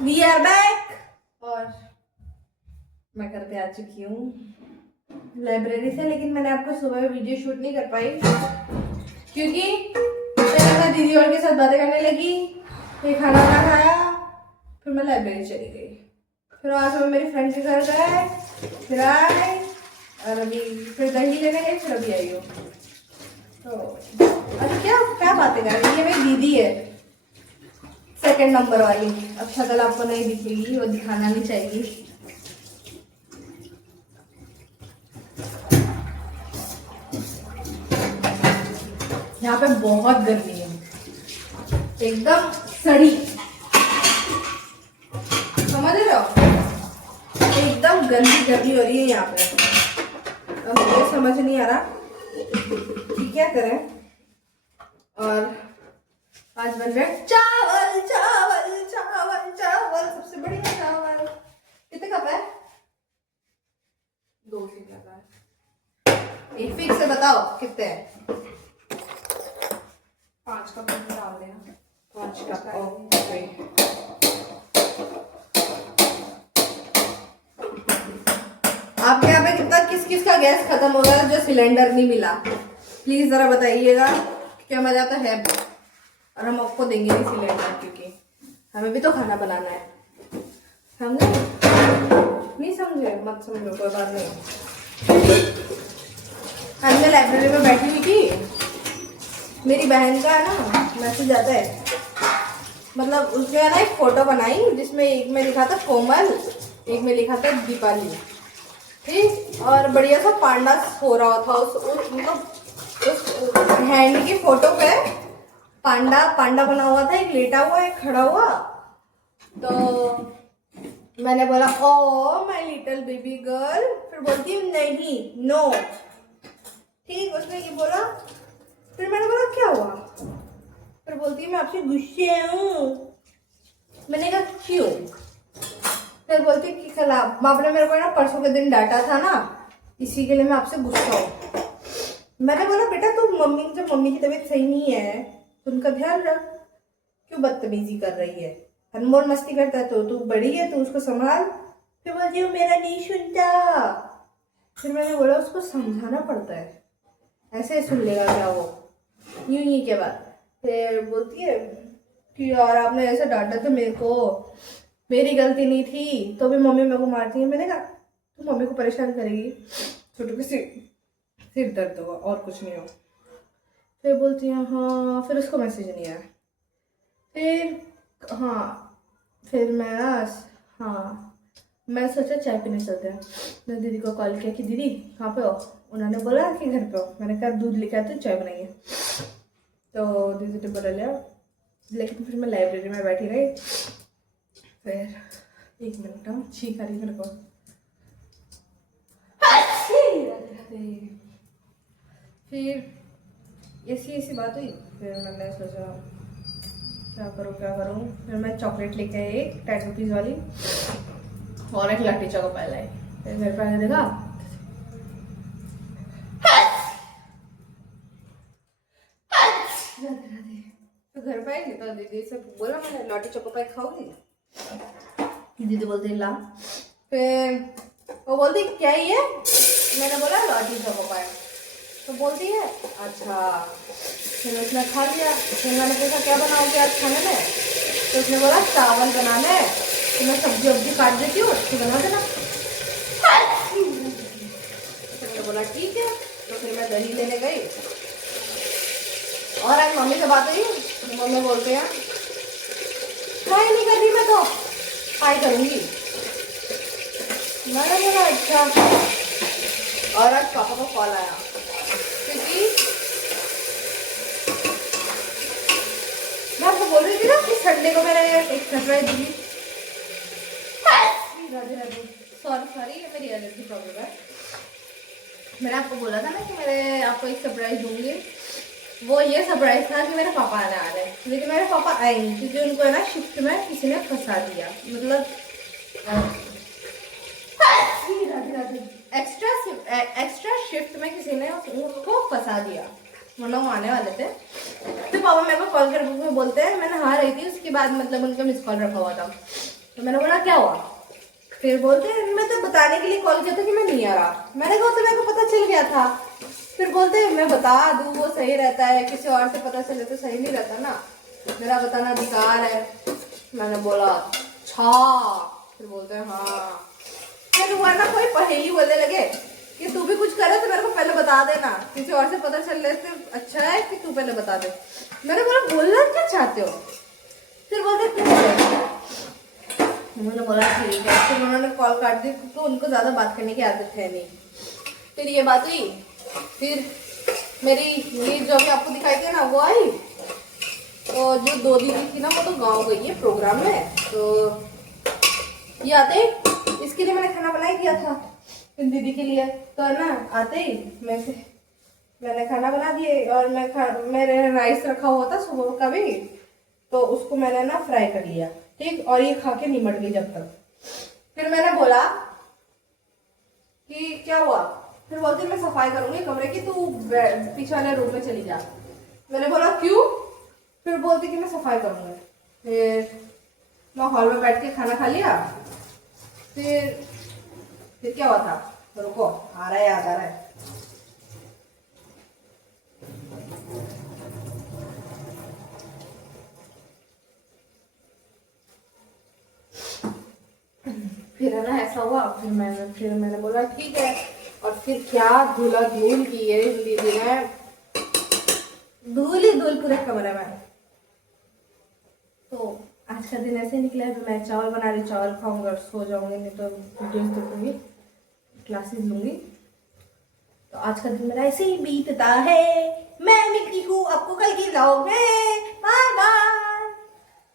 We are back. और मैं घर पे आ चुकी हूँ लाइब्रेरी से, लेकिन मैंने आपको सुबह वीडियो शूट नहीं कर पाई क्योंकि पहले मैं दीदी और के साथ बातें करने लगी, फिर खाना वाना खाया, फिर मैं लाइब्रेरी चली गई, फिर वहाँ से मैं मेरी फ्रेंड के घर गए, फिर आए और अभी फिर दही लेने गई, फिर अभी आई हूँ। तो अरे क्या क्या बातें कर रही है, मेरी दीदी है सेकंड नंबर वाली। अब शक्ल आपको नहीं दिखेगी, वो दिखाना नहीं चाहिए। यहाँ पे बहुत गर्मी है, एकदम सड़ी, समझ रहे हो, एकदम गंदी गर्मी हो रही है यहाँ पे। अब मुझे समझ नहीं आ रहा कि क्या करें। और आज बन रहा है चावल चावल चावल चावल, सबसे बढ़िया चावल। कितने कप है? 2 से ज्यादा है। एक फिक्स से बताओ कितने हैं? 5 कप डाल देना। 5 कप। ओके, आपके यहाँ पे कितना किस किस का गैस खत्म हो गया जो सिलेंडर नहीं मिला? प्लीज जरा बताइएगा, क्या मजा आता है। और हम आपको देंगे नहीं सिलेंडर क्योंकि हमें भी तो खाना बनाना है, समझे? नहीं समझे मत समझो, कोई बात नहीं। आज मैं लाइब्रेरी में बैठी हुई थी, मेरी बहन का है ना मैसेज आता है, मतलब उसने ना एक फोटो बनाई जिसमें एक में लिखा था कोमल, एक में लिखा था दीपाली, ठीक। और बढ़िया सा पांडा हो रहा था मतलब उस हैंड की फोटो पे पांडा पांडा बना हुआ था, एक लेटा हुआ एक खड़ा हुआ। तो मैंने बोला oh my little baby girl, फिर बोलती नहीं नो, ठीक। उसने ये बोला, फिर मैंने बोला क्या हुआ, फिर बोलती मैं आपसे गुस्से हूँ। मैंने कहा क्यों? फिर बोलती कि कल आपने मेरे को ना परसों के दिन डांटा था ना, इसी के लिए मैं आपसे गुस्सा हूँ। मैंने बोला बेटा तू जब मम्मी की तबीयत सही नहीं है तो उनका ध्यान रख, क्यों बदतमीजी कर रही है, अनमोल मस्ती करता है तो तू बड़ी है तो उसको संभाल। फिर बोलती वो मेरा नहीं सुनता। फिर मैंने बोला उसको समझाना पड़ता है, ऐसे सुन लेगा क्या वो, यूं ही के बाद। फिर बोलती है कि यार आपने ऐसे डांटा था मेरे को, मेरी गलती नहीं थी तो भी मम्मी मेरे को मारती है। मैंने कहा तू मम्मी को परेशान करेगी, छोटू के सिर दर्द होगा और कुछ नहीं हो। फिर बोलती है हाँ, फिर उसको मैसेज नहीं आया। फिर हाँ, फिर मैं हाँ मैं सोचा चाय पीने चलते हैं। मैंने दीदी को कॉल किया कि दीदी कहाँ पे हो? उन्होंने बोला कि घर पे हो। मैंने कहा दूध लेके आते चाय बनाइए, तो दीदी ने बोला लिया। लेकिन फिर मैं लाइब्रेरी में बैठी रही। फिर 1 मिनट, छींक आ रही मेरे को। फिर ऐसी बात हुई, फिर मैंने सोचा क्या करूँ। फिर मैं चॉकलेट लेके आई एक 10 रुपीज़ वाली और एक लट्टी चौको पाई लाई। फिर घर पे आके देखा तो घर पे आई तो दीदी से बोला मैंने लट्टी चौको पाई खाओगी? दीदी बोलती ला। फिर वो बोलती क्या ये? मैंने बोला लॉटी चौको पाई। तो बोलती है अच्छा। फिर उसने खा लिया। फिर मैंने पूछा क्या बनाओगे आज खाने में? तो उसने बोला चावल बनाना है, तो मैं सब्जी वब्जी काट देती हूँ, तो बना देना। तो मैंने बोला ठीक है। तो फिर मैं दही लेने गई और आज मम्मी से बात हुई। मम्मी बोलते हैं ट्राई नहीं कर रही मैं तो ट्राई करूँगी। मैंने बोला अच्छा। और आज पापा को कॉल आया क्योंकि मैं आपको बोल रही थी ना कि संडे को मैंने एक सरप्राइज दी। राधे राधे, सॉरी ये मेरी एलर्जी प्रॉब्लम है। मैंने आपको बोला था ना कि मैंने आपको एक सरप्राइज दूंगी। वो ये सरप्राइज था कि मेरे पापा आने आ रहे हैं, लेकिन मेरे पापा आए नहीं क्योंकि उनको है ना शिफ्ट में किसी ने फंसा दिया, मतलब एक्स्ट्रा शिफ्ट में किसी ने उनको फंसा दिया, मतलब आने वाले थे। तो पापा मेरे को कॉल करके बोलते हैं, मैंने हाँ रही थी उसके बाद मतलब उनका मिस कॉल रखा हुआ था। तो मैंने बोला क्या हुआ? फिर बोलते मैं तो बताने के लिए कॉल किया था कि मैं नहीं आ रहा। मैंने कहा तो मेरे को पता चल गया था। फिर बोलते मैं बता दूँ वो सही रहता है, किसी और से पता चले तो सही नहीं रहता ना, मेरा बताना बेकार है। मैंने बोला अच्छा। फिर बोलते हैं हाँ। फिर हुआ ना कोई पहेली बोलने लगे कि तू भी कुछ करे तो मेरे को पहले बता देना, किसी और से पता चल रहे तो अच्छा है कि तू पहले बता दे। मैंने बोला बोलना क्या चाहते हो? फिर बोलते क्यों बोले? मैंने बोला ठीक है। फिर उन्होंने कॉल काट दी तो उनको ज़्यादा बात करने की आदत है नहीं। फिर ये बात हुई। फिर मेरी ये जो भी आपको दिखाई थी ना वो आई। तो जो 2 दीदी थी ना वो तो गाँव गई है प्रोग्राम में। तो ये आते ही इसके लिए मैंने खाना बना ही दिया था इन दीदी के लिए। तो ना आते ही मैंने खाना बना दिए और मेरे राइस रखा हुआ था सुबह का भी, तो उसको मैंने ना फ्राई कर लिया। ठीक, और ये खा के निमट गई जब तक। फिर मैंने बोला कि क्या हुआ? फिर बोलती मैं सफाई करूंगी कमरे की, तू पीछे वाले रूम में चली जा। मैंने बोला क्यों? फिर बोलती कि मैं सफाई करूंगी। फिर मैं हॉल में बैठ के खाना खा लिया। फिर क्या हुआ था? रुको, आ रहा है, याद आ रहा है। फिर है ना ऐसा हुआ। फिर मैंने बोला ठीक है। और फिर क्या धूला धूल की है इस दीदी ने, धूल ही धूल पूरे कमरे में। तो आज का दिन ऐसे निकला है। मैं चावल बना रही, चावल खाऊंगा और सो जाऊंगी, नहीं तो वीडियोस देखूंगी, क्लासेस लूंगी। तो आज का दिन मेरा ऐसे ही बीतता है। मैं मिलती हूँ आपको कल की व्लॉग में।